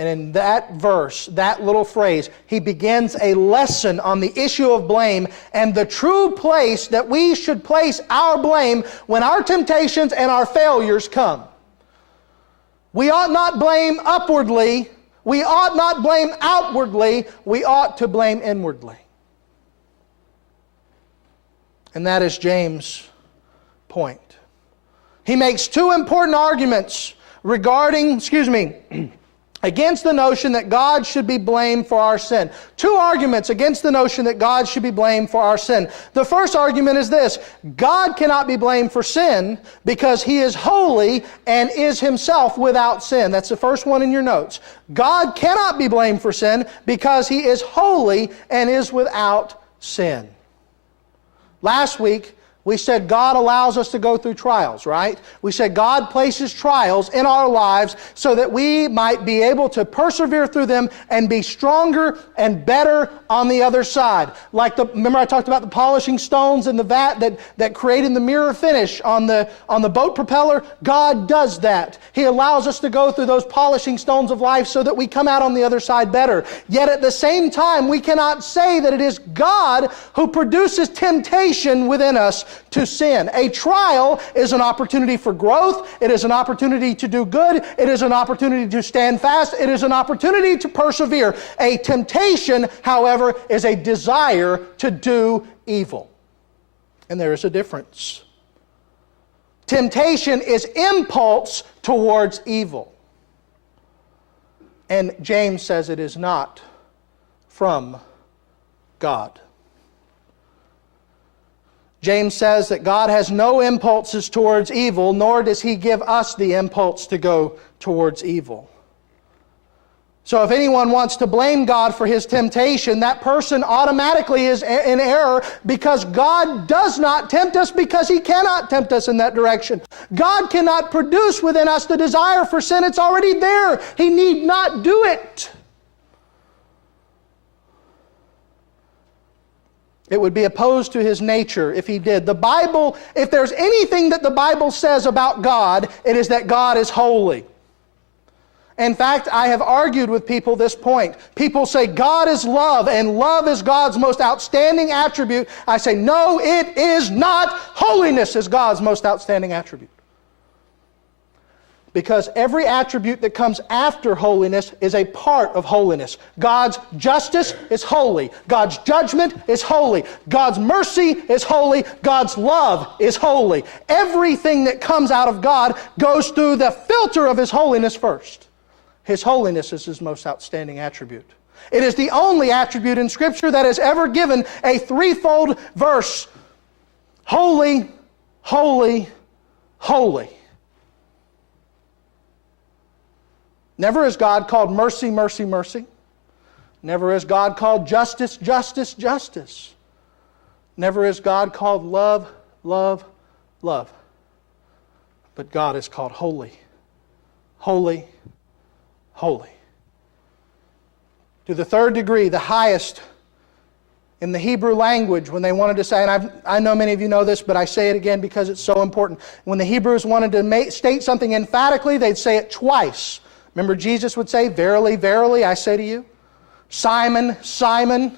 And in that verse, that little phrase, he begins a lesson on the issue of blame and the true place that we should place our blame when our temptations and our failures come. We ought not blame upwardly. We ought not blame outwardly. We ought to blame inwardly. And that is James' point. He makes two important arguments regarding, against the notion that God should be blamed for our sin. Two arguments against the notion that God should be blamed for our sin. The first argument is this: God cannot be blamed for sin because He is holy and is Himself without sin. That's the first one in your notes. God cannot be blamed for sin because He is holy and is without sin. Last week, we said God allows us to go through trials, right? We said God places trials in our lives so that we might be able to persevere through them and be stronger and better on the other side. Remember I talked about the polishing stones in the vat that created the mirror finish on the boat propeller? God does that. He allows us to go through those polishing stones of life so that we come out on the other side better. Yet at the same time, we cannot say that it is God who produces temptation within us to sin. A trial is an opportunity for growth. It is an opportunity to do good. It is an opportunity to stand fast. It is an opportunity to persevere. A temptation, however, is a desire to do evil. And there is a difference. Temptation is impulse towards evil. And James says it is not from God. James says that God has no impulses towards evil, nor does He give us the impulse to go towards evil. So if anyone wants to blame God for his temptation, that person automatically is in error, because God does not tempt us because He cannot tempt us in that direction. God cannot produce within us the desire for sin. It's already there. He need not do it. It would be opposed to His nature if He did. The Bible, if there's anything that the Bible says about God, it is that God is holy. In fact, I have argued with people this point. People say God is love, and love is God's most outstanding attribute. I say, no, it is not. Holiness is God's most outstanding attribute. Because every attribute that comes after holiness is a part of holiness. God's justice is holy. God's judgment is holy. God's mercy is holy. God's love is holy. Everything that comes out of God goes through the filter of His holiness first. His holiness is His most outstanding attribute. It is the only attribute in Scripture that has ever given a threefold verse. Holy, holy, holy. Never is God called mercy, mercy, mercy. Never is God called justice, justice, justice. Never is God called love, love, love. But God is called holy, holy, holy. To the third degree, the highest in the Hebrew language, when they wanted to say, and I know many of you know this, but I say it again because it's so important. When the Hebrews wanted to state something emphatically, they'd say it twice. Remember, Jesus would say, verily, verily, I say to you. Simon, Simon.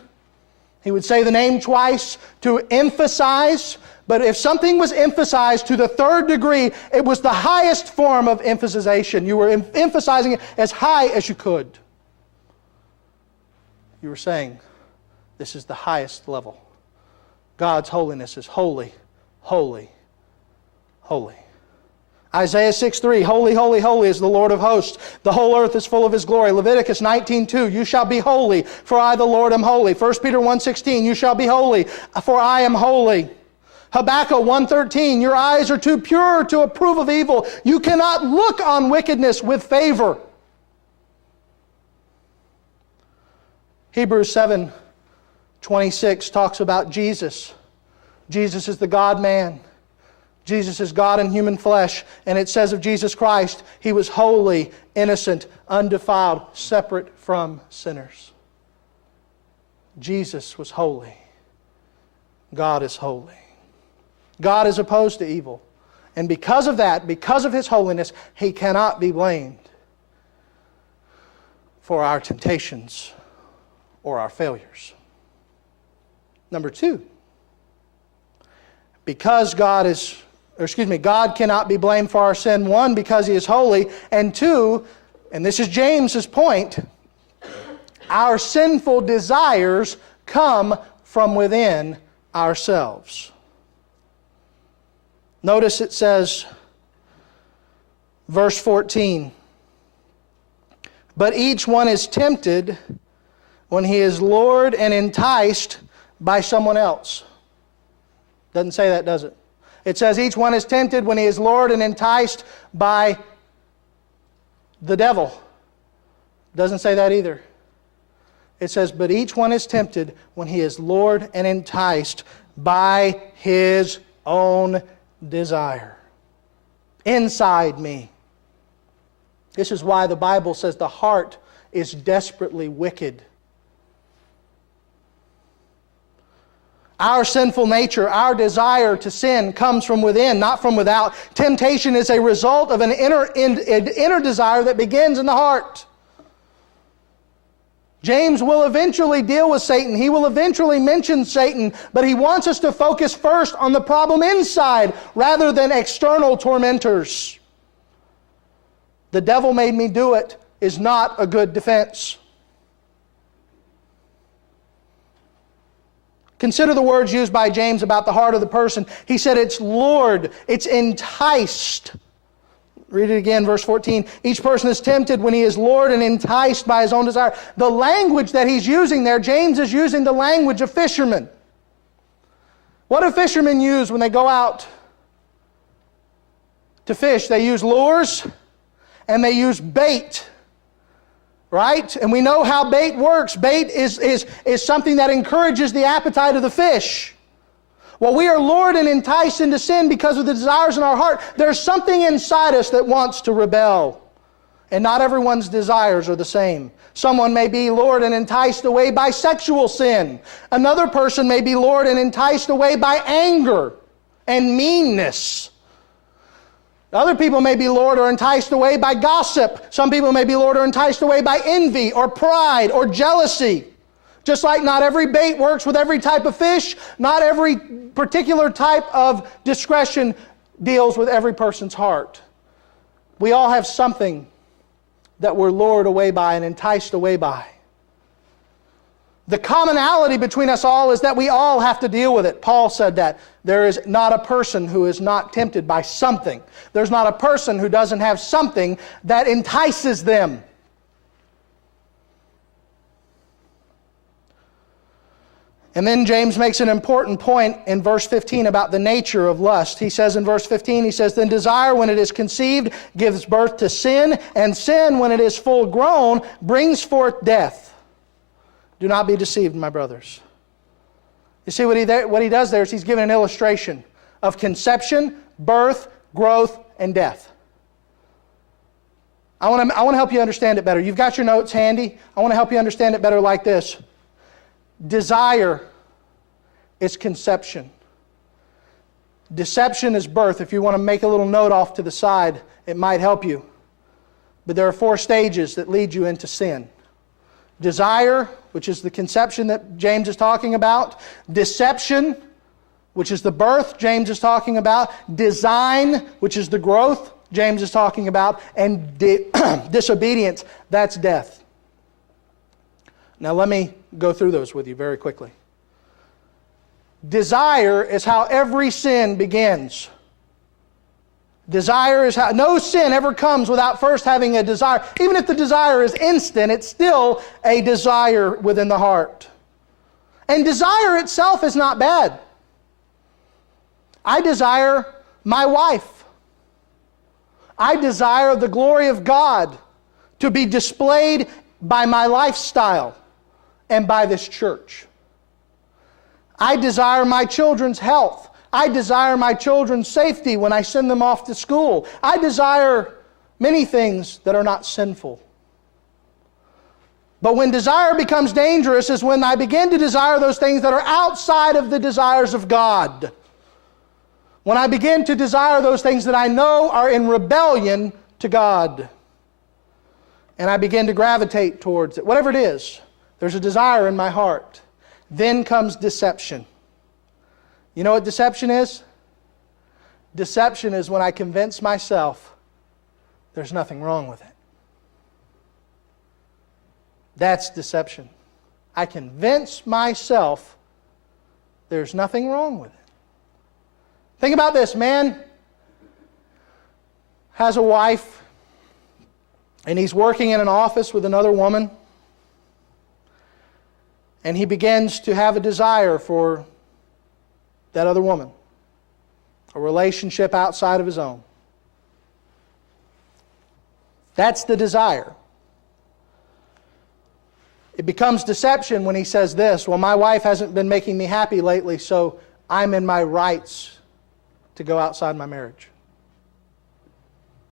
He would say the name twice to emphasize. But if something was emphasized to the third degree, it was the highest form of emphasization. You were emphasizing it as high as you could. You were saying, this is the highest level. God's holiness is holy, holy, holy. Isaiah 6:3, holy, holy, holy is the Lord of hosts. The whole earth is full of His glory. Leviticus 19:2, you shall be holy, for I the Lord am holy. 1 Peter 1:16, you shall be holy, for I am holy. Habakkuk 1:13, your eyes are too pure to approve of evil. You cannot look on wickedness with favor. Hebrews 7:26 talks about Jesus. Jesus is the God-man. Jesus is God in human flesh, and it says of Jesus Christ, He was holy, innocent, undefiled, separate from sinners. Jesus was holy. God is holy. God is opposed to evil. And because of that, because of His holiness, He cannot be blamed. for our temptations or our failures. Number two, because God cannot be blamed for our sin, one, because He is holy, and two, and this is James's point, our sinful desires come from within ourselves. Notice it says, verse 14, but each one is tempted when he is lured and enticed by someone else. Doesn't say that, does it? It says each one is tempted when he is lured and enticed by the devil. Doesn't say that either. It says, but each one is tempted when he is lured and enticed by his own desire. Inside me. This is why the Bible says the heart is desperately wicked. Our sinful nature, our desire to sin comes from within, not from without. Temptation is a result of an inner desire that begins in the heart. James will eventually deal with Satan. He will eventually mention Satan, but he wants us to focus first on the problem inside rather than external tormentors. The devil made me do it is not a good defense. Consider the words used by James about the heart of the person. He said it's lured, it's enticed. Read it again, verse 14. Each person is tempted when he is lured and enticed by his own desire. The language that he's using there, James is using the language of fishermen. What do fishermen use when they go out to fish? They use lures and they use bait. Right? And we know how bait works. Bait is something that encourages the appetite of the fish. Well, we are lured and enticed into sin because of the desires in our heart. There's something inside us that wants to rebel. And not everyone's desires are the same. Someone may be lured and enticed away by sexual sin. Another person may be lured and enticed away by anger and meanness. Other people may be lured or enticed away by gossip. Some people may be lured or enticed away by envy or pride or jealousy. Just like not every bait works with every type of fish, not every particular type of discretion deals with every person's heart. We all have something that we're lured away by and enticed away by. The commonality between us all is that we all have to deal with it. Paul said that. There is not a person who is not tempted by something. There's not a person who doesn't have something that entices them. And then James makes an important point in verse 15 about the nature of lust. He says in verse 15, he says, then desire when it is conceived gives birth to sin, and sin when it is full grown brings forth death. Do not be deceived, my brothers. You see what he does there is he's giving an illustration of conception, birth, growth, and death. I want to help you understand it better. You've got your notes handy. I want to help you understand it better like this. Desire is conception. Deception is birth. If you want to make a little note off to the side, it might help you. But there are 4 stages that lead you into sin. Desire, which is the conception that James is talking about. Deception, which is the birth James is talking about. Design, which is the growth James is talking about. And disobedience, that's death. Now let me go through those with you very quickly. Desire is how every sin begins. Desire is how no sin ever comes without first having a desire. Even if the desire is instant, it's still a desire within the heart. And desire itself is not bad. I desire my wife. I desire the glory of God to be displayed by my lifestyle and by this church. I desire my children's health. I desire my children's safety when I send them off to school. I desire many things that are not sinful. But when desire becomes dangerous is when I begin to desire those things that are outside of the desires of God. When I begin to desire those things that I know are in rebellion to God. and I begin to gravitate towards it, whatever it is, there's a desire in my heart. Then comes deception. You know what deception is? Deception is when I convince myself there's nothing wrong with it. That's deception. I convince myself there's nothing wrong with it. Think about this. Man has a wife, and he's working in an office with another woman, and he begins to have a desire for that other woman, a relationship outside of his own. That's the desire. It becomes deception when he says this, well, my wife hasn't been making me happy lately, so I'm in my rights to go outside my marriage.